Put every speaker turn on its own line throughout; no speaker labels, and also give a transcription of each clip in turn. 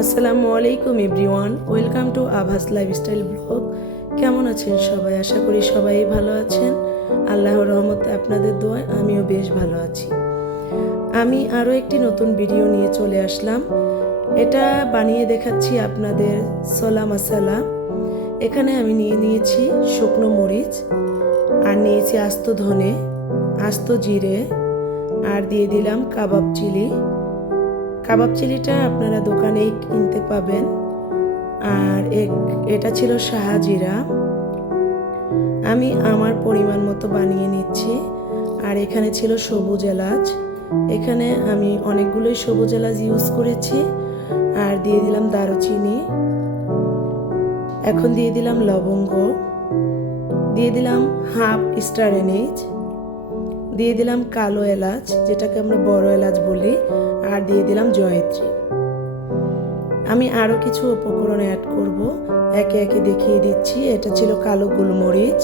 আসসালামু আলাইকুম everyone, welcome to Abhas lifestyle blog. কেমন আছেন সবাই? আশা করি সবাই ভালো আছেন। আল্লাহর রহমতে আপনাদের দোয়ায় আমিও বেশ ভালো আছি। আমি আরও একটি নতুন ভিডিও নিয়ে চলে আসলাম। এটা বানিয়ে দেখাচ্ছি আপনাদের সোলা মশালা। এখানে আমি নিয়ে নিয়েছি শুকনো মরিচ, আর নিয়েছি আস্ত ধনে, আস্ত জিরে, আর দিয়ে দিলাম কাবাব চিলি। কাবাব চিলিটা আপনারা দোকানেই কিনতে পাবেন। আর এক- এটা ছিল শাহাজিরা। আমি আমার পরিমাণ মতো বানিয়ে নিচ্ছি। আর এখানে ছিল সবুজ এলাচ। এখানে আমি অনেকগুলোই সবুজ এলাচ ইউজ করেছি। আর দিয়ে দিলাম দারুচিনি। এখন দিয়ে দিলাম লবঙ্গ। দিয়ে দিলাম হাফ স্টার এনিজ দিয়ে দিলাম কালো এলাচ, যেটাকে আমরা বড় এলাচ বলি, আর দিয়ে দিলাম জয়ত্রী। আমি আরও কিছু উপকরণ অ্যাড করব। একে একে দেখিয়ে দিচ্ছি, এটা ছিল কালো গোলমরিচ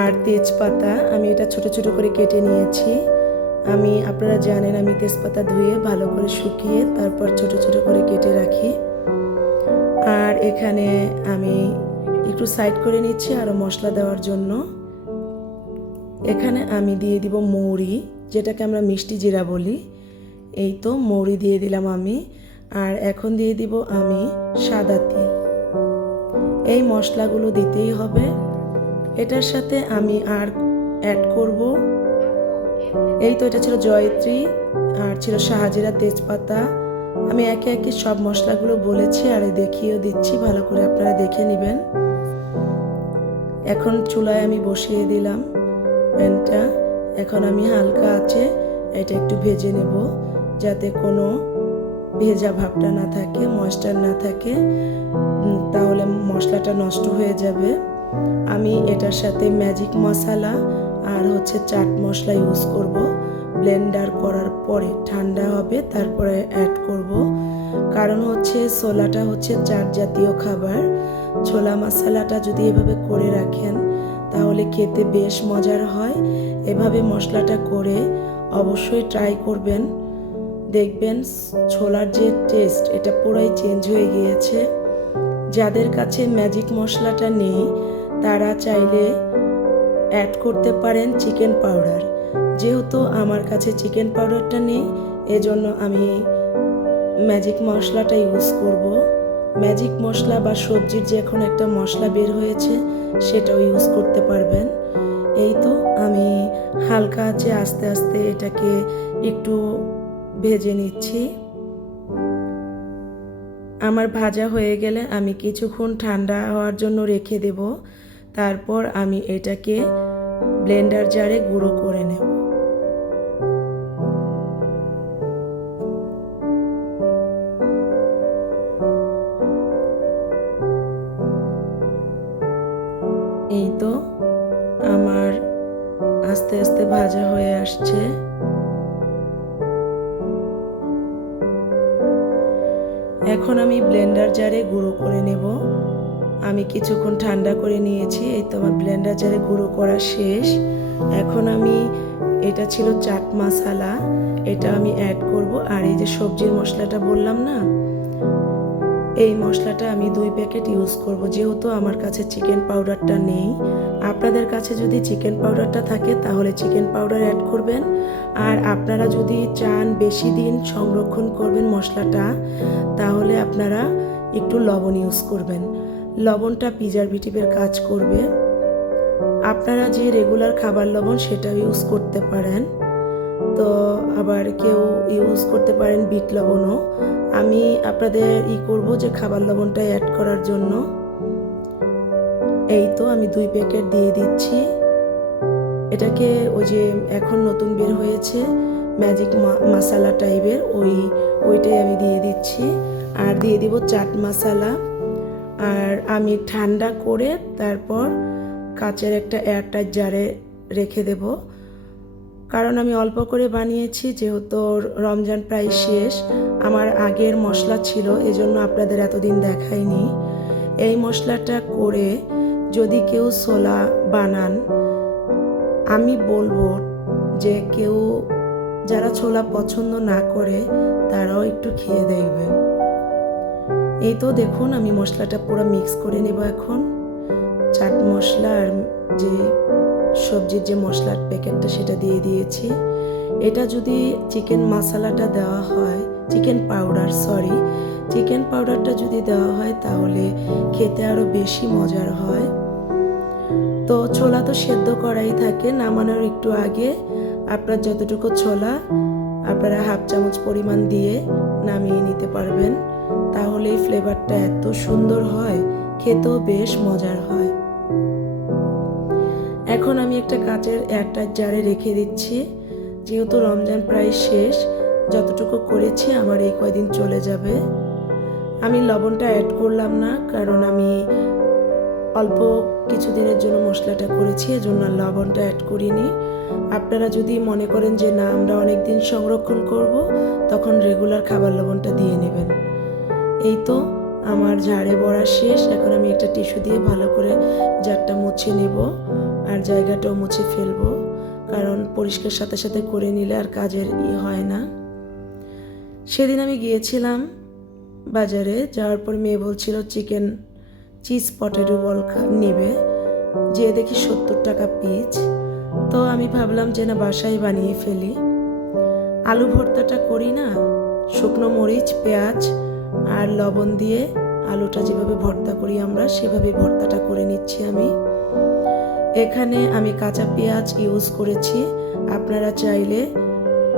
আর তেজপাতা। আমি এটা ছোট ছোট করে কেটে নিয়েছি। আমি, আপনারা জানেন, আমি তেজপাতা ধুয়ে ভালো করে শুকিয়ে তারপর ছোট ছোট করে কেটে রাখি। আর এখানে আমি একটু সাইড করে নিচ্ছি আরও মশলা দেওয়ার জন্য। এখানে আমি দিয়ে দিব মৌরি, যেটাকে আমরা মিষ্টি জিরা বলি। এই তো, মৌরি দিয়ে দিলাম আমি। আর এখন দিয়ে দিব আমি সাদা তিল। এই মশলাগুলো দিতেই হবে। এটার সাথে আমি আর অ্যাড করব। এই তো, এটা ছিল জয়ত্রী, আর ছিল শাহজিরা তেজপাতা। আমি একে একে সব মশলাগুলো বলেছি, আর দেখিয়েও দিচ্ছি, ভালো করে আপনারা দেখে নেবেন। এখন চুলায় আমি বসিয়ে দিলাম প্যানটা এখন আমি হালকা আছে এটা একটু ভেজে নেব যাতে কোনো ভেজা ভাবটা না থাকে ময়েশ্চার না থাকে। তাহলে মশলাটা নষ্ট হয়ে যাবে। আমি এটার সাথে ম্যাজিক মশলা আর হচ্ছে চাট মশলা ইউজ করব। ব্লেন্ডার করার পরে ঠান্ডা হবে, তারপরে অ্যাড করব। কারণ হচ্ছে, ছোলাটা হচ্ছে চাট জাতীয় খাবার। ছোলা মশলাটা যদি এভাবে করে রাখেন, তাহলে খেতে বেশ মজার হয়। এভাবে মশলাটা করে অবশ্যই ট্রাই করবেন। দেখবেন ছোলার যে টেস্ট এটা পুরাই চেঞ্জ হয়ে গিয়েছে। যাদের কাছে ম্যাজিক মশলাটা নেই, তারা চাইলে অ্যাড করতে পারেন চিকেন পাউডার যেহেতু আমার কাছে চিকেন পাউডারটা নেই, এজন্য আমি ম্যাজিক মশলাটা ইউজ করব। ম্যাজিক মশলা বা সবজির যে এখন একটা মশলা বের হয়েছে, সেটাও ইউজ করতে পারবেন। এই তো আমি হালকা আছে আস্তে আস্তে এটাকে একটু ভেজে নিচ্ছি। আমার ভাজা হয়ে গেলে আমি কিছুক্ষণ ঠান্ডা হওয়ার জন্য রেখে দেব। তারপর আমি এটাকে ব্লেন্ডার জারে গুঁড়ো করে নেব। ভাজা হয়ে আসছে। এখন আমি ব্লেন্ডার জারে গুঁড়ো করে নেব। আমি কিছুক্ষণ ঠান্ডা করে নিয়েছি, এই তো আমার ব্লেন্ডার জারে গুঁড়ো করা শেষ। এখন আমি, এটা ছিল চাট মশলা, এটা আমি অ্যাড করব। আর এই যে সবজির মশলাটা বললাম না, এই মশলাটা আমি দুই প্যাকেট ইউজ করব। যেহেতু আমার কাছে চিকেন পাউডারটা নেই আপনাদের কাছে যদি চিকেন পাউডারটা থাকে, তাহলে চিকেন পাউডার অ্যাড করবেন। আর আপনারা যদি চান বেশি দিন সংরক্ষণ করবেন মশলাটা, তাহলে আপনারা একটু লবণ ইউজ করবেন। লবণটা প্রিজারভেটিভের কাজ করবে। আপনারা যে রেগুলার খাবার লবণ সেটা ইউজ করতে পারেন। তো আবার কেউ ইউজ করতে পারেন বিট লবণও। আমি আপনাদের ই করব যে খাবার লবণটা অ্যাড করার জন্য। এই তো আমি দুই প্যাকেট দিয়ে দিচ্ছি। এটাকে ওই যে এখন নতুন বের হয়েছে ম্যাজিক মশালা টাইপের ওই, ওইটাই আমি দিয়ে দিচ্ছি। আর দিয়ে দিব চাট মশলা আর আমি ঠান্ডা করে তারপর কাচের একটা এয়ারটাইট জারে রেখে দেব। কারণ আমি অল্প করে বানিয়েছি, যেহেতু রমজান প্রায় শেষ। আমার আগের মশলা ছিল, এজন্য আপনাদের এতদিন দেখাইনি। এই মশলাটা করে যদি কেউ সোলা বানান, আমি বলব যে কেউ, যারা ছোলা পছন্দ না করে, তারাও একটু খেয়ে দেখবে। এই তো দেখুন, আমি মশলাটা পুরো মিক্স করে নেব এখন। চাট মশলা আর যে সবজির যে মশলার প্যাকেটটা সেটা দিয়ে দিয়েছি। এটা যদি চিকেন মশলাটা দেওয়া হয় চিকেন পাউডার সরি চিকেন পাউডারটা যদি দেওয়া হয় তাহলে খেতে আরও বেশি মজার হয়। তো ছোলা তো সেদ্ধ করাই থাকে, নামানোর একটু আগে। আপনার যতটুকু ছোলা, আপনারা হাফ চামচ পরিমাণ দিয়ে নামিয়ে নিতে পারবেন। তাহলে এই ফ্লেভারটা এত সুন্দর হয়, খেতেও বেশ মজার হয়। এখন আমি একটা কাঁচের এয়ারটাইট জারে রেখে দিচ্ছি। যেহেতু রমজান প্রায় শেষ, যতটুকু করেছি আমার এই কয়দিন চলে যাবে। আমি লবণটা অ্যাড করলাম না, কারণ আমি অল্প কিছুদিনের জন্য মশলাটা করেছি, এজন্য লবণটা অ্যাড করিনি। আপনারা যদি মনে করেন যে না, আমরা অনেক দিন সংরক্ষণ করব, তখন রেগুলার খাবার লবণটা দিয়ে নেবেন। এই তো আমার ঝাড়ে বড়া শেষ, এখন আমি একটা টিস্যু দিয়ে ভালো করে জারটা মুছে নেব, আর জায়গাটাও মুছে ফেলব, কারণ পরিষ্কার সাথে সাথে করে নিলে আর কাজের ই হয় না। সেদিন আমি গিয়েছিলাম বাজারে যাওয়ার পর মেয়ে বলছিল চিকেন চিজ পটেটো বল নেবে। যে দেখি সত্তর টাকা পিচ তো আমি ভাবলাম যে না, বাসায় বানিয়ে ফেলি। আলু ভর্তাটা করি না, শুকনো মরিচ, পেঁয়াজ আর লবণ দিয়ে আলুটা যেভাবে ভর্তা করি আমরা সেভাবে ভর্তাটা করে নিচ্ছি আমি। এখানে আমি কাঁচা পেঁয়াজ ইউজ করেছি। আপনারা চাইলে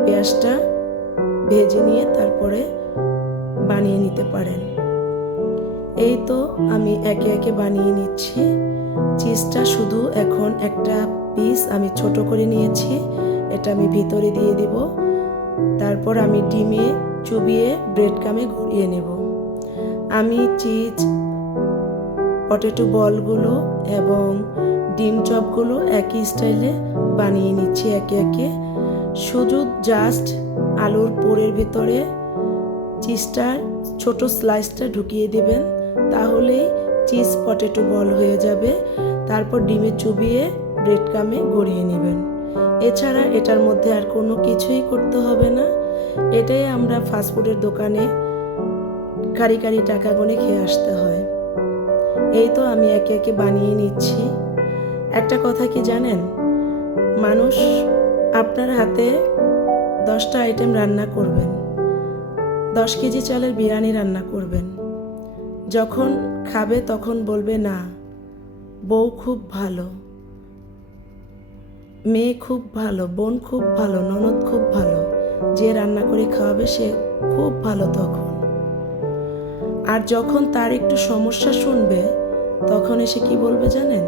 পেঁয়াজটা ভেজে নিয়ে তারপরে বানিয়ে নিতে পারেন। এই তো আমি একে একে বানিয়ে নিচ্ছি। চিজটা শুধু এখন একটা পিস আমি ছোট করে নিয়েছি। এটা আমি ভিতরে দিয়ে দিব। তারপর আমি ডিমে চুবিয়ে ব্রেড কামে ঘুরিয়ে নেব। আমি চিজ পটেটো বলগুলো এবং ডিম চপগুলো একই স্টাইলে বানিয়ে নিচ্ছি একে একে। শুধু জাস্ট আলুর পোরের ভিতরে চিজটার ছোট স্লাইসটা ঢুকিয়ে দেবেন তাহলেই চিজ পটেটো বল হয়ে যাবে। তারপর ডিমে চুবিয়ে ব্রেড কামে গড়িয়ে নেবেন। এছাড়া এটার মধ্যে আর কোনো কিছুই করতে হবে না। এটাই আমরা ফাস্টফুডের দোকানে কারি কারি টাকা গুনে খেয়ে আসতে হয়। এই তো আমি একে একে বানিয়ে নিচ্ছি। একটা কথা কি জানেন? মানুষ আপনার হাতে দশটা আইটেম রান্না করবেন। দশ কেজি চালের বিরিয়ানি রান্না করবেন। যখন খাবে তখন বলবে, না, বউ খুব ভালো, মেয়ে খুব ভালো, বোন খুব ভালো, ননদ খুব ভালো, যে রান্না করে খাওয়াবে সে খুব ভালো তখন। আর যখন তার একটু সমস্যা শুনবে, তখন এসে কি বলবে জানেন?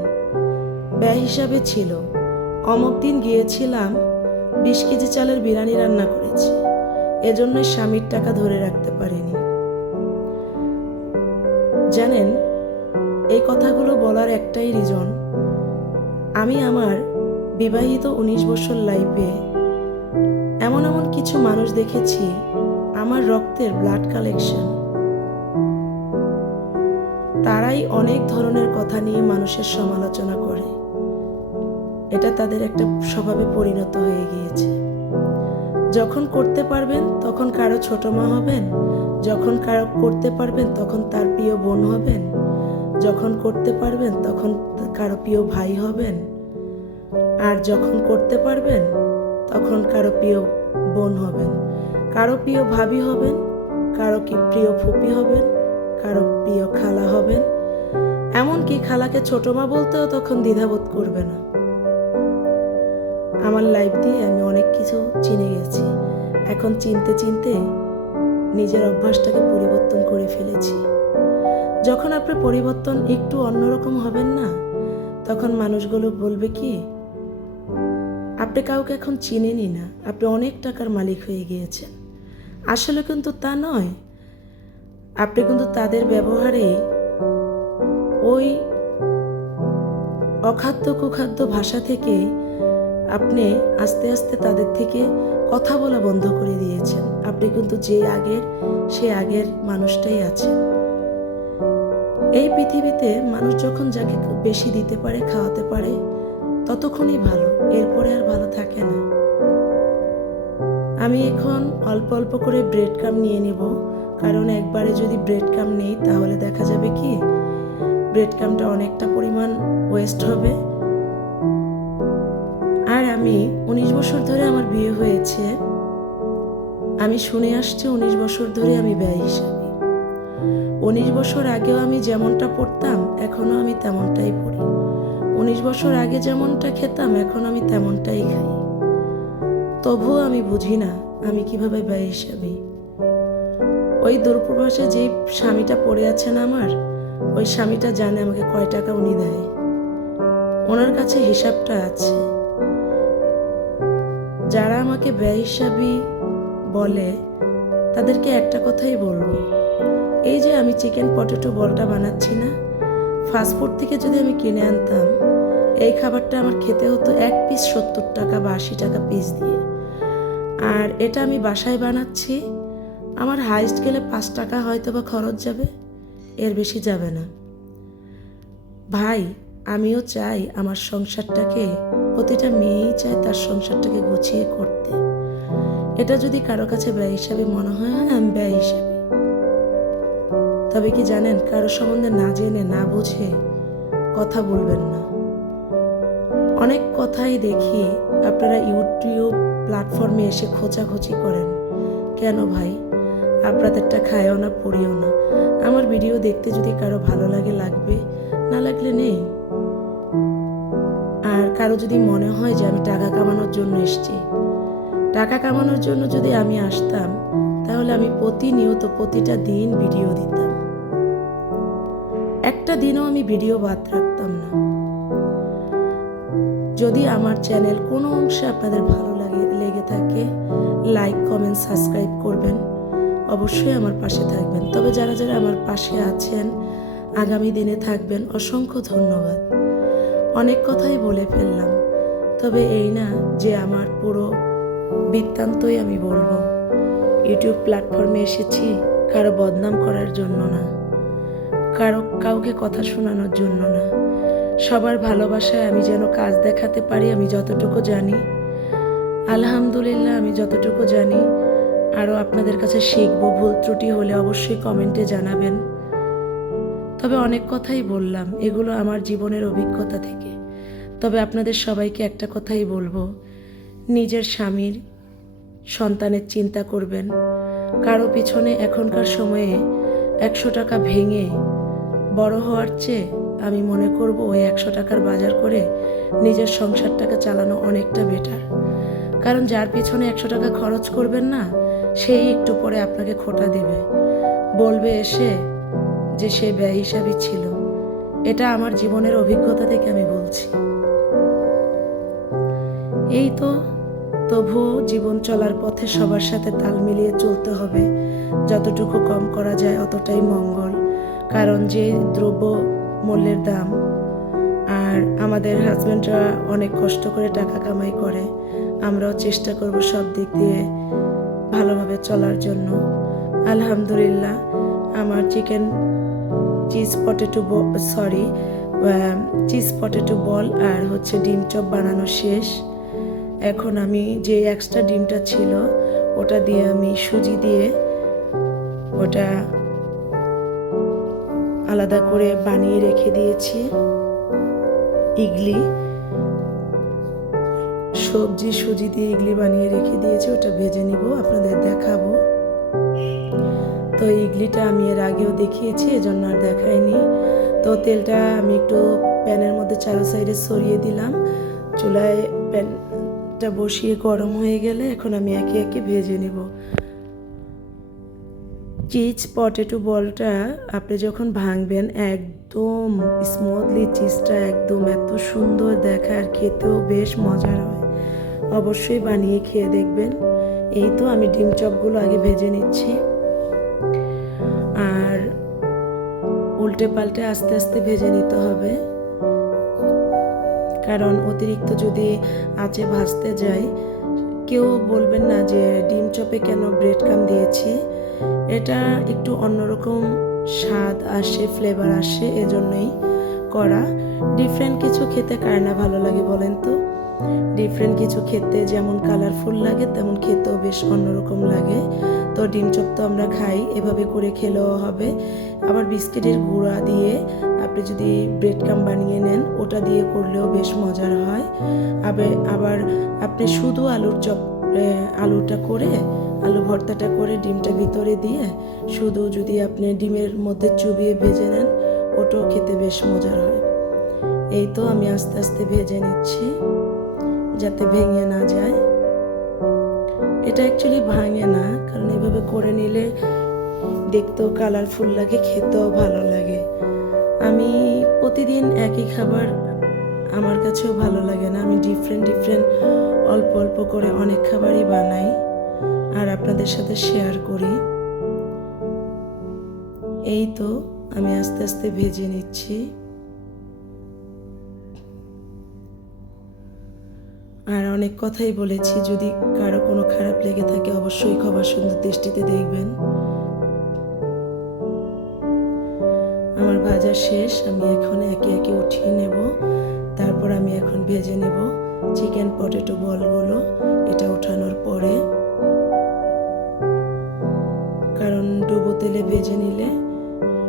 ব্যয় হিসাবে ছিল। অমক দিন গিয়েছিলাম, বিশ কেজি চালের বিরিয়ানি রান্না করেছি। এজন্য স্বামীর টাকা ধরে রাখতে পারেনি। জানেন, এই কথাগুলো বলার একটাই রিজন আমি আমার বিবাহিত উনিশ বছর লাইফে এমন এমন কিছু মানুষ দেখেছি, আমার রক্তের ব্লাড কালেকশন তারাই অনেক ধরনের কথা নিয়ে মানুষের সমালোচনা করে। এটা তাদের একটা স্বভাবে পরিণত হয়ে গিয়েছে। যখন করতে পারবেন, তখন কারও ছোট মা হবেন। যখন কারও করতে পারবেন, তখন তার প্রিয় বোন হবেন। যখন করতে পারবেন, তখন কারও প্রিয় ভাই হবেন। আর যখন করতে পারবেন, তখন কারও প্রিয় বোন হবেন। কারও প্রিয় ভাবি হবেন, কারও কি প্রিয় ফুপি হবেন, কারও প্রিয় খালা হবেন। এমনকি খালাকে ছোট মা বলতেও তখন দ্বিধাবোধ করবে না। আমার লাইফ দিয়ে আমি অনেক কিছু চিনে গেছি। এখন চিনতে চিনতে নিজের অভ্যাসটাকে পরিবর্তন করে ফেলেছি। যখন আপনার পরিবর্তন একটু অন্যরকম হবেন না, তখন মানুষগুলো বলবে কি, আপনি কাউকে এখন চিনেনি না। আপনি অনেক টাকার মালিক হয়ে গিয়েছেন। আসলে কিন্তু তা নয়। আপনি কিন্তু তাদের ব্যবহারে ওই অখাদ্য কুখাদ্য ভাষা থেকে আপনি আস্তে আস্তে তাদের থেকে কথা বলা বন্ধ করে দিয়েছেন। আপনি কিন্তু যে আগের, সে আগের মানুষটাই আছেন। এই পৃথিবীতে মানুষ যখন যাকে বেশি দিতে পারে, খাওয়াতে পারে, ততক্ষণই ভালো। এরপরে আর ভালো থাকে না। আমি এখন অল্প অল্প করে ব্রেড কাম নিয়ে নিব। কারণ একবারে যদি ব্রেড কাম নেই, তাহলে দেখা যাবে কি ব্রেড কামটা অনেকটা পরিমাণ ওয়েস্ট হবে। আমি উনিশ বছর ধরে আমার বিয়ে হয়েছে। আমি শুনে আসছি উনিশ বছর ধরে আমি ব্যয় হিসাবে। উনিশ বছর আগেও আমি যেমনটা পড়তাম, এখনও আমি তেমনটাই পড়ি। উনিশ বছর আগে যেমনটা খেতাম, এখন আমি তেমনটাই খাই। তবুও আমি বুঝি না আমি কীভাবে ব্যয় হিসাবে। ওই দূরপ্রবাসে যে স্বামীটা পড়ে আছেন আমার, ওই স্বামীটা জানে আমাকে কয় টাকা উনি দেয়। ওনার কাছে হিসাবটা আছে। যারা আমাকে ব্যয় হিসাবই বলে, তাদেরকে একটা কথাই বলব। এই যে আমি চিকেন পটেটো বলটা বানাচ্ছি না ফাস্টফুড থেকে যদি আমি কিনে আনতাম, এই খাবারটা আমার খেতে হতো এক পিস সত্তর টাকা বা আশি টাকা পিস দিয়ে। আর এটা আমি বাসায় বানাচ্ছি, আমার হাইস্ট গেলে পাঁচ টাকা হয়তো বা খরচ যাবে, এর বেশি যাবে না। ভাই আমিও চাই আমার সংসারটাকে, প্রতিটা মেয়েই চায় তার সংসারটাকে গুছিয়ে করতে। এটা যদি কারও কাছে ব্যয় হিসাবে মনে হয় হ্যাঁ আমি ব্যয় হিসাবে। তবে কি জানেন, কারও সম্বন্ধে না জেনে, না বুঝে কথা বলবেন না। অনেক কথাই দেখি আপনারা ইউটিউব প্ল্যাটফর্মে এসে খোঁচাখুচি করেন। কেন ভাই? আপনাদেরটা খায়ও না, পড়িও না। আমার ভিডিও দেখতে যদি কারও ভালো লাগে, লাগবে, না লাগলে নেই। কারও যদি মনে হয় যে আমি টাকা কামানোর জন্য এসেছি। টাকা কামানোর জন্য যদি আমি আসতাম, তাহলে আমি প্রতিনিয়ত প্রতিটা দিন ভিডিও দিতাম। একটা দিনও আমি ভিডিও বাদ রাখতাম না। যদি আমার চ্যানেল কোনো অংশে আপনাদের ভালো লাগে, লেগে থাকে, লাইক, কমেন্ট, সাবস্ক্রাইব করবেন। অবশ্যই আমার পাশে থাকবেন। তবে যারা যারা আমার পাশে আছেন, আগামী দিনে থাকবেন, অসংখ্য ধন্যবাদ। অনেক কথাই বলে ফেললাম। তবে এই না যে আমার পুরো বৃত্তান্তই আমি বলব। ইউটিউব প্ল্যাটফর্মে এসেছি কারও বদনাম করার জন্য না। কারও কাউকে কথা শোনানোর জন্য না। সবার ভালোবাসায় আমি যেন কাজ দেখাতে পারি, আমি যতটুকু জানি। আলহামদুলিল্লাহ, আমি যতটুকু জানি। আরও আপনাদের কাছে শিখব, ভুল ত্রুটি হলে অবশ্যই কমেন্টে জানাবেন। তবে অনেক কথাই বললাম, এগুলো আমার জীবনের অভিজ্ঞতা থেকে। তবে আপনাদের সবাইকে একটা কথাই বলব, নিজের স্বামীর সন্তানের চিন্তা করবেন। কারও পিছনে এখনকার সময়ে একশো টাকা ভেঙে বড় হওয়ার চেয়ে আমি মনে করব ওই একশো টাকার বাজার করে নিজের সংসারটাকে চালানো অনেকটা বেটার কারণ যার পিছনে একশো টাকা খরচ করবেন না, সেই একটু পরে আপনাকে খোটা দেবে। বলবে এসে যে সে ব্যয় হিসাবই ছিল, এটা আমার জীবনের অভিজ্ঞতা থেকে আমি বলছি। এই তো তবুও জীবন চলার পথে সবার সাথে তাল মিলিয়ে চলতে হবে। যতটুকু কম করা যায় অতটাই মঙ্গল, কারণ যে দ্রব্য মূল্যের দাম, আর আমাদের হাজব্যান্ডরা অনেক কষ্ট করে টাকা কামাই করে, আমরাও চেষ্টা করব সব দিক দিয়ে ভালোভাবে চলার জন্য। আলহামদুলিল্লাহ, আমার chicken cheese potato sorry cheese potato ball আর হচ্ছে ডিম চপ বানানো শেষ। এখন আমি যে এক্সট্রা ডিমটা ছিল, ওটা দিয়ে আমি সুজি দিয়ে ওটা আলাদা করে বানিয়ে রেখে দিয়েছি। ইগলি, সবজি সুজি দিয়ে ইগলি বানিয়ে রেখে দিয়েছি, ওটা ভেজে নিব, আপনাদের দেখাবো। তো ইডলিটা আমি এর আগেও দেখিয়েছি, এজন্য আর দেখাইনি। তো তেলটা আমি একটু প্যানের মধ্যে চারো সাইডে সরিয়ে দিলাম। চুলায় প্যানটা বসিয়ে গরম হয়ে গেলে এখন আমি একে একে ভেজে নেব। চিজ পটেটো বলটা আপনি যখন ভাঙবেন, একদম স্মুথলি চিজটা একদম এত সুন্দর দেখা আর খেতেও বেশ মজার হয়। অবশ্যই বানিয়ে খেয়ে দেখবেন। এই তো আমি ডিম চপগুলো আগে ভেজে নিচ্ছি। উল্টে পাল্টে আস্তে আস্তে ভেজে নিতে হবে। কারণ অতিরিক্ত যদি আঁচে ভাজতে যাই, কেউ বলবেন না যে ডিম চপে কেন ব্রেড কাম দিয়েছি। এটা একটু অন্যরকম স্বাদ আসে ফ্লেভার আসে, এজন্যই করা। ডিফারেন্ট কিছু খেতে কার না ভালো লাগে বলেন তো? ডিফারেন্ট কিছু খেতে যেমন কালারফুল লাগে, তেমন খেতেও বেশ অন্যরকম লাগে। তো ডিম চপ তো আমরা খাই, এভাবে করে খেলেও হবে। আবার বিস্কিটের গুঁড়া দিয়ে আপনি যদি ব্রেড কাম বানিয়ে নেন, ওটা দিয়ে করলেও বেশ মজার হয়। আবার আবার আপনি শুধু আলুর চপ আলুটা করে, আলু ভর্তাটা করে ডিমটা ভিতরে দিয়ে শুধু যদি আপনি ডিমের মধ্যে চুবিয়ে ভেজে নেন, ওটাও খেতে বেশ মজার হয়। এই তো আমি আস্তে আস্তে ভেজে নিচ্ছি। যাতে ভেঙে না যায়। এটা অ্যাকচুয়ালি ভাঙে না, কারণ এভাবে করে নিলে দেখতেও কালারফুল লাগে, খেতেও ভালো লাগে। আমি প্রতিদিন একই খাবার আমার কাছেও ভালো লাগে না। আমি ডিফারেন্ট ডিফারেন্ট অল্প অল্প করে অনেক খাবারই বানাই আর আপনাদের সাথে শেয়ার করি। এই তো, আমি আস্তে আস্তে ভেজে নিচ্ছি। অনেক কথাই বলেছি, যদি কারও কোনো খারাপ লেগে থাকে অবশ্যই খবর সুন্দর দৃষ্টিতে দেখবেন। আমার ভাজা শেষ, আমি এখন একে একে উঠিয়ে নেব, তারপর আমি এখন ভেজে নেব চিকেন পটেটো বলগুলো, এটা ওঠানোর পরে। কারণ ডুবো তেলে ভেজে নিলে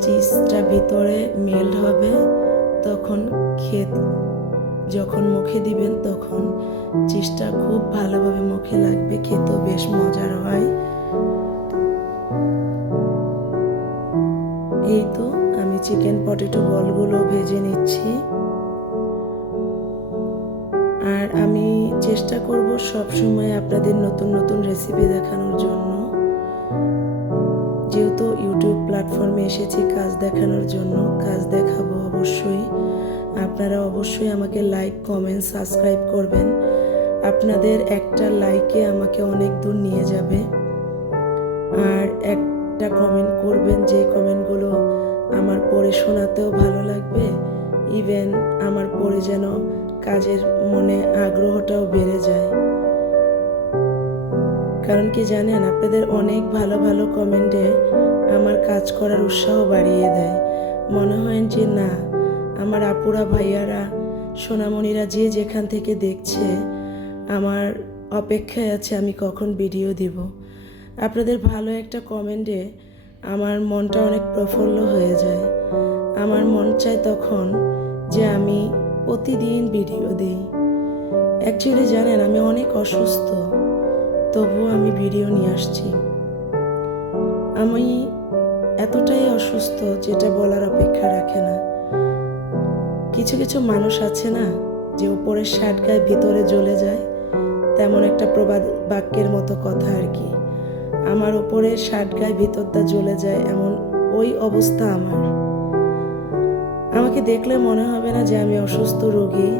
চিজটা ভিতরে মেল্ট হবে, তখন খেত যখন মুখে দিবেন তখন চিজটা খুব ভালোভাবে মুখে লাগবে, খেতেও বেশ মজার হয়। এই তো আমি চিকেন পটেটো বলগুলো ভেজে নিচ্ছি। আর আমি চেষ্টা করব সব সময় আপনাদের নতুন নতুন রেসিপি দেখানোর জন্য। যেহেতু ইউটিউব প্ল্যাটফর্মে এসেছি কাজ দেখানোর জন্য, কাজ দেখাবো অবশ্যই। আপনারা অবশ্যই আমাকে লাইক কমেন্ট সাবস্ক্রাইব করবেন। আপনাদের একটা লাইকে আমাকে অনেক দূর নিয়ে যাবে। আর একটা কমেন্ট করবেন, যে কমেন্টগুলো আমার পড়ে শোনাতেও ভালো লাগবে। ইভেন আমার পড়ে যেন কাজের মনে আগ্রহটাও বেড়ে যায়। কারণ কি জানেন, আপনাদের অনেক ভালো ভালো কমেন্টে আমার কাজ করার উৎসাহ বাড়িয়ে দেয়। মনে হয় যে না আমার আপুরা ভাইয়ারা, সোনামণিরা যে যেখান থেকে দেখছে, আমার অপেক্ষায় আছে আমি কখন ভিডিও দিব। আপনাদের ভালো একটা কমেন্টে আমার মনটা অনেক প্রফুল্ল হয়ে যায়। আমার মন চায় তখন যে আমি প্রতিদিন ভিডিও দিই। অ্যাকচুয়ালি জানেন, আমি অনেক অসুস্থ, তবুও আমি ভিডিও নিয়ে আসছি। আমি এতটাই অসুস্থ যেটা বলার অপেক্ষা রাখে না। কিছু কিছু মানুষ আছে না, যে উপরের শার্ট গায়ে ভিতরে জ্বলে যায়, তেমন একটা প্রবাদ বাক্যের মতো কথা আর কি। আমার উপরে শার্ট গায়ে ভিতরটা জ্বলে যায় এমন ওই অবস্থা আমার। আমাকে দেখলে মনে হবে না যে আমি অসুস্থ রোগী,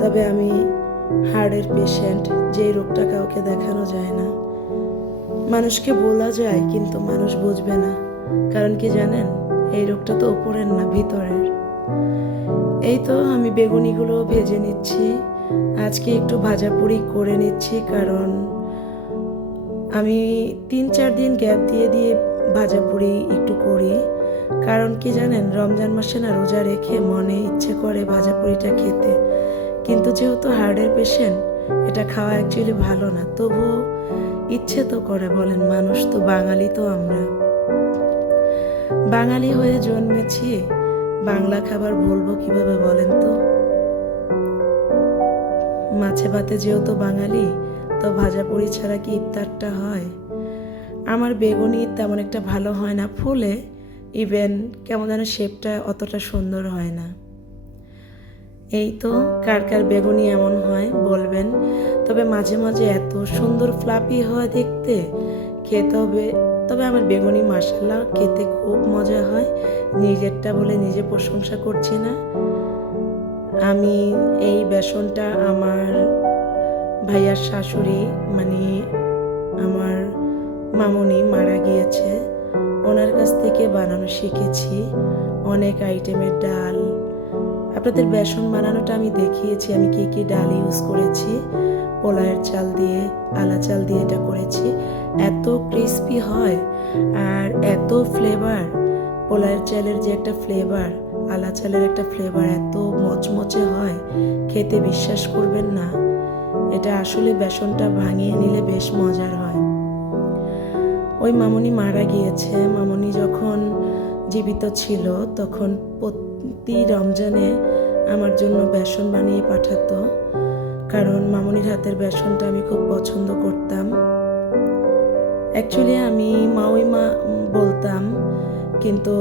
তবে আমি হার্টের পেশেন্ট যেই রোগটা কাউকে দেখানো যায় না। মানুষকে বলা যায়, কিন্তু মানুষ বুঝবে না। কারণ কি জানেন? এই রোগটা তো উপরের না, ভিতরের। এই তো আমি বেগুনিগুলো ভেজে নিচ্ছি। আজকে একটু ভাজা ভাজাপুরি করে নিচ্ছি কারণ আমি তিন চার দিন গ্যাপ দিয়ে দিয়ে ভাজা ভাজাপুরি একটু করি। কারণ কি জানেন, রমজান মাসে না রোজা রেখে মনে ইচ্ছে করে ভাজা ভাজাপুরিটা খেতে। কিন্তু যেহেতু হার্টের পেশেন্ট, এটা খাওয়া অ্যাকচুয়ালি ভালো না। তবুও ইচ্ছে তো করে বলেন, মানুষ তো বাঙালি তো আমরা। বাঙালি হয়ে জন্মেছি বাংলা খাবার বলব কীভাবে বলেন তো? মাছে ভাতে যেহেতু বাঙালি, তো ভাজা পুরি ছাড়া কি ইফতারটা হয়? আমার বেগুনি তেমন একটা ভালো হয় না, ফুলে ইভেন কেমন যেন শেপটা অতটা সুন্দর হয় না। এই তো কার কার বেগুনি এমন হয় বলবেন, তবে মাঝে মাঝে এত সুন্দর ফ্লাপি হয় দেখতে খেতে হবে তবে আমার বেগুনি মাসাল্লা খেতে খুব মজা হয়। নিজেরটা বলে নিজে প্রশংসা করছি না। আমি এই বেসনটা আমার ভাইয়ার শাশুড়ি মানে আমার মামুনি মারা গিয়েছে। ওনার কাছ থেকে বানানো শিখেছি। অনেক আইটেমের ডাল। আপনাদের বেসন বানানোটা আমি দেখিয়েছি। আমি কী কী ডাল ইউজ করেছি। পোলায়ের চাল দিয়ে, আলা চাল দিয়ে এটা করেছি। এত ক্রিস্পি হয় আর এত ফ্লেভার পোলায়ের চালের যে একটা ফ্লেভার আলা চালের একটা ফ্লেভার এত মচমচে হয়, খেতে বিশ্বাস করবেন না। এটা আসলে বেসনটা ভাঙিয়ে নিলে বেশ মজার হয়। ওই মামনি মারা গিয়েছে। মামনি যখন জীবিত ছিল, তখন প্রতি রমজানে আমার জন্য বেসন বানিয়ে পাঠাতো। কারণ মামনির হাতের বেসনটা আমি খুব পছন্দ করতাম। অ্যাকচুয়ালি আমি মাউই মা বলতাম, কিন্তু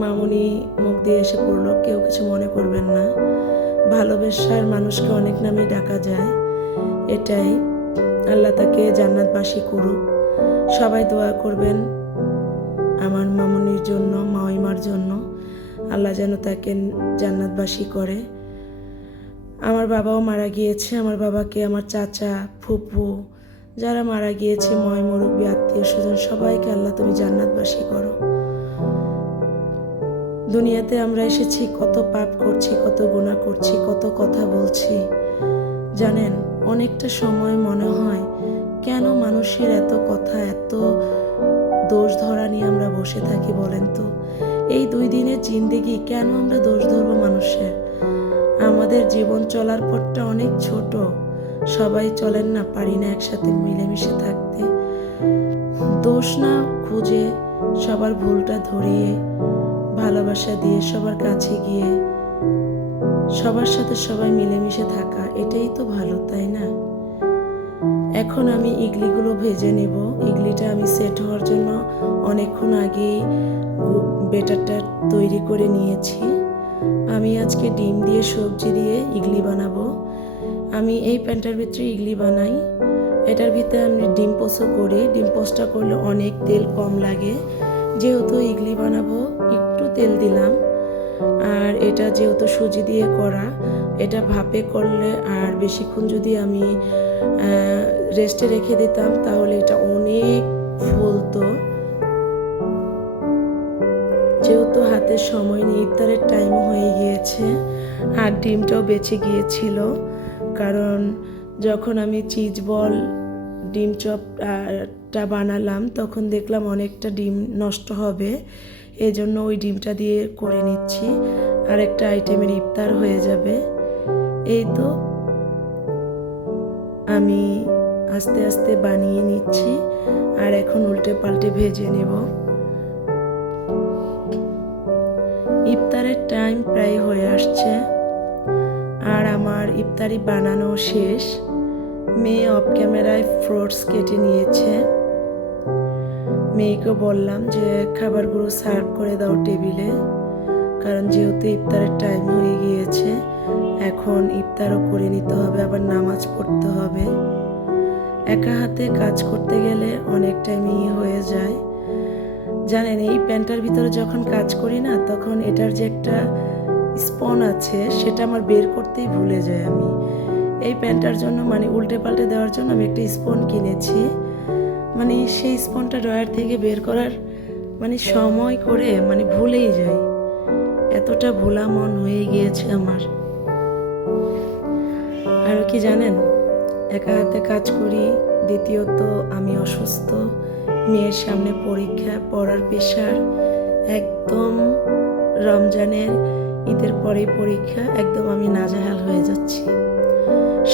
মামুনি মুখ দিয়ে এসে পড়ল কেউ কিছু মনে করবেন না। ভালোবাসার মানুষকে অনেক নামে ডাকা যায়। এটাই আল্লাহ তাকে জান্নাতবাসী করুক। সবাই দোয়া করবেন আমার মামুনির জন্য মাওইমার জন্য। আল্লাহ যেন তাকে জান্নাতবাসী করে। আমার বাবাও মারা গিয়েছে। আমার বাবাকে, আমার চাচা, ফুপু যারা মারা গিয়েছে ময় মুরব্বী, আত্মীয় স্বজন, সবাইকে আল্লাহ তুমি জান্নাতবাসী করো। দুনিয়াতে আমরা এসেছি, কত পাপ করছি, কত গুণা করছি, কত কথা বলছি। জানেন, অনেকটা সময় মনে হয়, কেন মানুষের এত কথা, এত দোষ ধরা নিয়ে আমরা বসে থাকি বলেন তো? এই দুই দিনের জিন্দেগি, কেন আমরা দোষ ধরবো মানুষের? আমাদের জীবন চলার পথটা অনেক ছোট। সবাই চলেন না, পারি না একসাথে মিলেমিশে থাকতে। দোষ না খুঁজে, সবার ভুলটা ধরিয়ে, ভালোবাসা দিয়ে সবার কাছে গিয়ে, সবার সাথে সবাই মিলেমিশে থাকা, এটাই তো ভালো, তাই না? এখন আমি ইডলিগুলো ভেজে নেব। ইডলিটা আমি সেট হওয়ার জন্য অনেকক্ষণ আগেই বেটারটা তৈরি করে নিয়েছি। আমি আজকে ডিম দিয়ে সবজি দিয়ে ইডলি বানাবো। আমি এই প্যান্টার ভিতরে ইডলি বানাই। এটার ভিতরে আমি ডিম পোস্টও করি। ডিম পোস্টটা করলে অনেক তেল কম লাগে। যেহেতু ইডলি বানাবো, একটু তেল দিলাম। আর এটা যেহেতু সুজি দিয়ে করা, এটা ভাপে করলে আর বেশিক্ষণ যদি আমি রেস্টে রেখে দিতাম, তাহলে এটা অনেক ফুলতো। যেহেতু হাতে সময় নেই, ইফতারের টাইম হয়ে গিয়েছে, আর ডিমটাও বেঁচে গিয়েছিল। কারণ যখন আমি চিজ বল, ডিম চপটা বানালাম, তখন দেখলাম অনেকটা ডিম নষ্ট হবে। এই জন্য ওই ডিমটা দিয়ে করে নিচ্ছি। আর একটা আইটেমের ইফতার হয়ে যাবে। এই তো আমি আস্তে আস্তে বানিয়ে নিচ্ছি আর এখন উল্টে পাল্টে ভেজে নেব। ইফতারের টাইম প্রায় হয়ে আসছে। আমার ইফতারি বানানো শেষ, মেয়ে অফ ক্যামেরায় ফ্রুটস কেটে নিয়েছে। মেয়েকে বললাম যে, খাবারগুলো সার্ভ করে দাও টেবিলে, কারণ যেহেতু ইফতারের টাইম হয়ে গিয়েছে, এখন ইফতারও করে নিতে হবে, আবার নামাজ পড়তে হবে। একা হাতে কাজ করতে গেলে অনেক টাইমই হয়ে যায়। জানেন, এই প্যান্টার ভিতরে যখন কাজ করি না, তখন এটার যে একটা স্পন আছে, সেটা আমার বের করতেই ভুলে যাই আমি। এই প্যান্টার জন্য মানে উল্টে পাল্টে দেওয়ার জন্য আমি একটা স্পন কিনেছি। মানে সেই স্পনটা ড্রয়ার থেকে বের করার মানে সময় করে মানে ভুলেই যাই। এতটা ভোলা মন হয়ে গিয়েছে আমার। আর কি জানেন, একা হাতে কাজ করি, দ্বিতীয়ত আমি অসুস্থ, মেয়ের সামনে পরীক্ষা, পড়ার পেশার একদম রমজানের ঈদের পরেই পরীক্ষা, একদম আমি নাজাহাল হয়ে যাচ্ছি।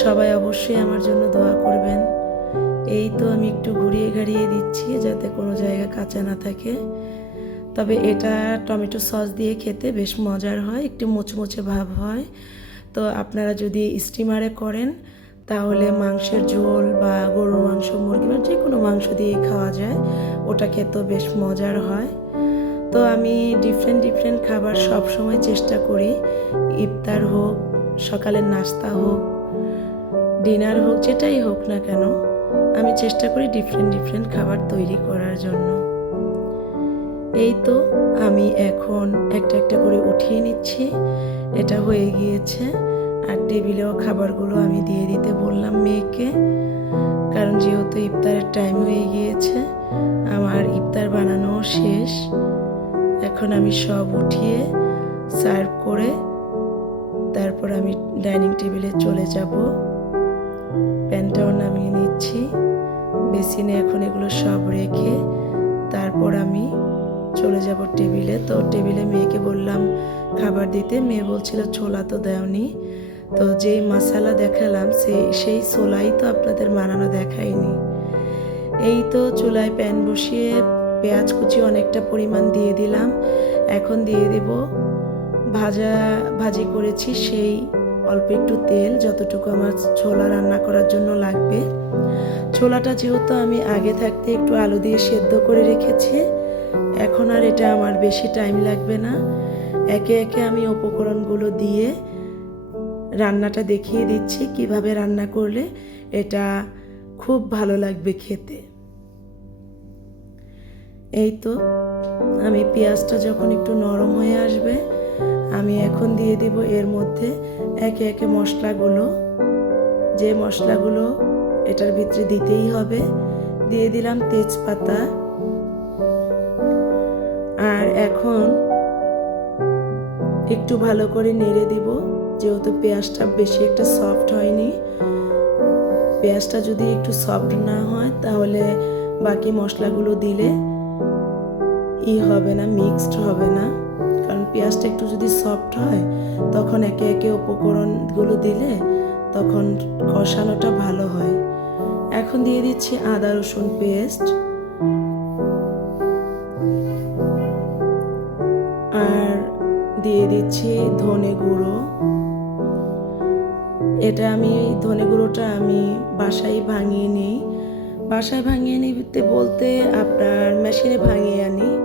সবাই অবশ্যই আমার জন্য দোয়া করবেন। এই তো আমি একটু ঘুরিয়ে গাড়িয়ে দিচ্ছি যাতে কোনো জায়গা কাঁচা না থাকে। তবে এটা টমেটো সস দিয়ে খেতে বেশ মজার হয়, একটু মুচমুচে ভাব হয়। তো আপনারা যদি স্টিমারে করেন, তাহলে মাংসের ঝোল বা গরুর মাংস মুরগি বা যে কোনো মাংস দিয়ে খাওয়া যায়। ওটা খেতেও বেশ মজার হয়। তো আমি ডিফারেন্ট ডিফারেন্ট খাবার সব সময় চেষ্টা করি। ইফতার হোক, সকালের নাস্তা হোক ডিনার হোক, যেটাই হোক না কেন, আমি চেষ্টা করি ডিফারেন্ট ডিফারেন্ট খাবার তৈরি করার জন্য। এই তো আমি এখন একটা একটা করে উঠিয়ে নিচ্ছি। এটা হয়ে গিয়েছে আর টেবিলেও খাবারগুলো আমি দিয়ে দিতে বললাম মেয়েকে। কারণ যেহেতু ইফতারের টাইম হয়ে গিয়েছে, আমার ইফতার বানানো শেষ। এখন আমি সব উঠিয়ে সার্ভ করে তারপর আমি ডাইনিং টেবিলে চলে যাব। প্যানটাও নামিয়ে নিচ্ছি। বেসিনে এখন এগুলো সব রেখে তারপর আমি চলে যাব টেবিলে। তো টেবিলে মেয়েকে বললাম খাবার দিতে। মেয়ে বলছিল, ছোলা তো দেওনি। তো যেই মশালা দেখালাম সেই সেই ছোলাই তো আপনাদের বানানো দেখায়নি। এই তো চুলায় প্যান বসিয়ে পেঁয়াজ কুচি অনেকটা পরিমাণ দিয়ে দিলাম। এখন দিয়ে দেব ভাজা, ভাজি করেছি সেই অল্প একটু তেল যতটুকু আমার ছোলা রান্না করার জন্য লাগবে। ছোলাটা যেহেতু আমি আগে থাকতে একটু আলু দিয়ে সেদ্ধ করে রেখেছি, এখন আর এটা আমার বেশি টাইম লাগবে না। একে একে আমি উপকরণগুলো দিয়ে রান্নাটা দেখিয়ে দিচ্ছি কীভাবে রান্না করলে এটা খুব ভালো লাগবে খেতে। এই তো, আমি পেঁয়াজটা যখন একটু নরম হয়ে আসবে, আমি এখন দিয়ে দিব এর মধ্যে একে একে মশলাগুলো। যে মশলাগুলো এটার ভিতরে দিতেই হবে, দিয়ে দিলাম তেজপাতা। আর এখন একটু ভালো করে নেড়ে দিব, যেহেতু পেঁয়াজটা বেশি একটা সফট হয়নি। পেঁয়াজটা যদি একটু সফট না হয়, তাহলে বাকি মশলাগুলো দিলে ই হবে না, মিক্সড হবে না। কারণ পেঁয়াজটা একটু যদি সফট হয়, তখন একে একে উপকরণগুলো দিলে তখন কষানোটা ভালো হয়। এখন দিয়ে দিচ্ছি আদা, রসুন, পেস্ট। আর দিয়ে দিচ্ছি ধনে গুঁড়ো। এটা আমি, ধনে গুঁড়োটা আমি বাসায় ভাঙিয়ে নিই। বাসায় ভাঙিয়ে নিতে বলতে আপনার মেশিনে ভাঙিয়ে আনি।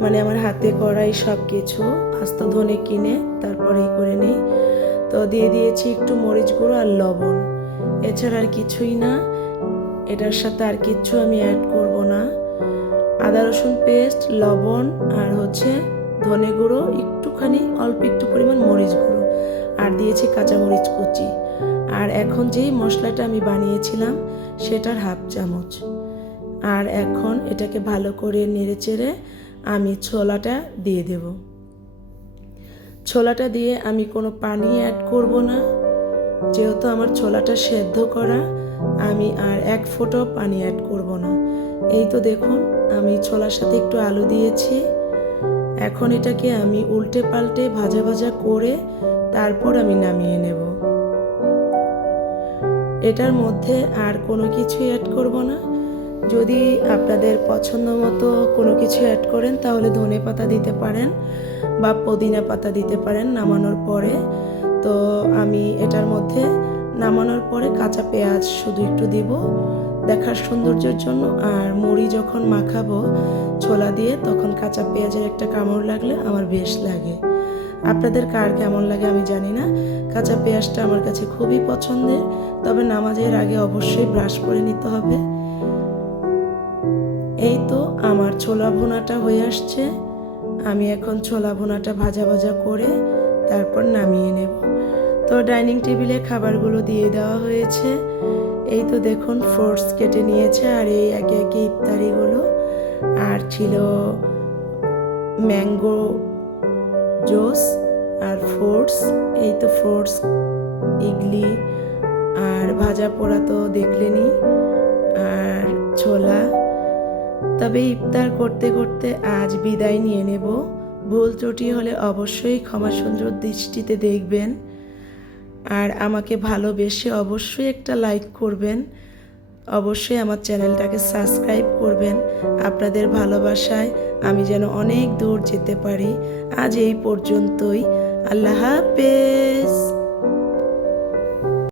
মানে আমার হাতে করাই সব কিছু, আস্ত ধনে কিনে তারপরে এই করে নিই। তো দিয়ে দিয়েছি একটু মরিচ গুঁড়ো আর লবণ। এছাড়া আর কিছুই না। এটার সাথে আর কিচ্ছু আমি অ্যাড করব না। আদা, রসুন পেস্ট লবণ আর হচ্ছে ধনে গুঁড়ো, একটুখানি, অল্প একটু পরিমাণ মরিচ গুঁড়ো। আর দিয়েছি কাঁচামরিচ কুচি। আর এখন যেই মশলাটা আমি বানিয়েছিলাম, সেটার হাফ চামচ। আর এখন এটাকে ভালো করে নেড়ে চেড়ে আমি ছোলাটা দিয়ে দেব। ছোলাটা দিয়ে আমি কোনো পানি অ্যাড করব না। যেহেতু আমার ছোলাটা সেদ্ধ করা, আমি আর এক ফোঁটাও পানি অ্যাড করব না। এই তো দেখুন, আমি ছোলার সাথে একটু আলু দিয়েছি। এখন এটাকে আমি উল্টে পাল্টে ভাজা ভাজা করে তারপর আমি নামিয়ে নেব। এটার মধ্যে আর কোনো কিছুই অ্যাড করব না। যদি আপনাদের পছন্দ মতো কোনো কিছু অ্যাড করেন, তাহলে ধনে পাতা দিতে পারেন বা পুদিনা পাতা দিতে পারেন নামানোর পরে। তো আমি এটার মধ্যে নামানোর পরে কাঁচা পেঁয়াজ শুধু একটু দিব, দেখার সৌন্দর্যের জন্য। আর মুড়ি যখন মাখাবো ছোলা দিয়ে, তখন কাঁচা পেঁয়াজের একটা কামড় লাগলে আমার বেশ লাগে। আপনাদের কার কেমন লাগে আমি জানি না। কাঁচা পেঁয়াজটা আমার কাছে খুবই পছন্দের, তবে নামাজের আগে অবশ্যই ব্রাশ করে নিতে হবে। এই তো আমার ছোলা ভুনাটা হয়ে আসছে। আমি এখন ছোলা ভুনাটা ভাজা ভাজা করে তারপর নামিয়ে নেব। তো ডাইনিং টেবিলে খাবারগুলো দিয়ে দেওয়া হয়েছে। এই তো দেখুন ফ্রুটস কেটে নিয়েছে আর এই একে একে ইফতারিগুলো। আর ছিল ম্যাঙ্গো জুস আর ফ্রুটস এই তো ফ্রুটস ইডলি আর ভাজা পোড়া তো দেখলেনি আর ছোলা তবে ইফতার করতে করতে আজ বিদায় নিয়ে নেব। ভুল ত্রুটি হলে অবশ্যই ক্ষমা সুন্দর দৃষ্টিতে দেখবেন। আর আমাকে ভালোবেসে অবশ্যই একটা লাইক করবেন। অবশ্যই আমার চ্যানেলটাকে সাবস্ক্রাইব করবেন। আপনাদের ভালোবাসায় আমি যেন অনেক দূর যেতে পারি। আজ এই পর্যন্তই। আল্লাহ হাফেজ।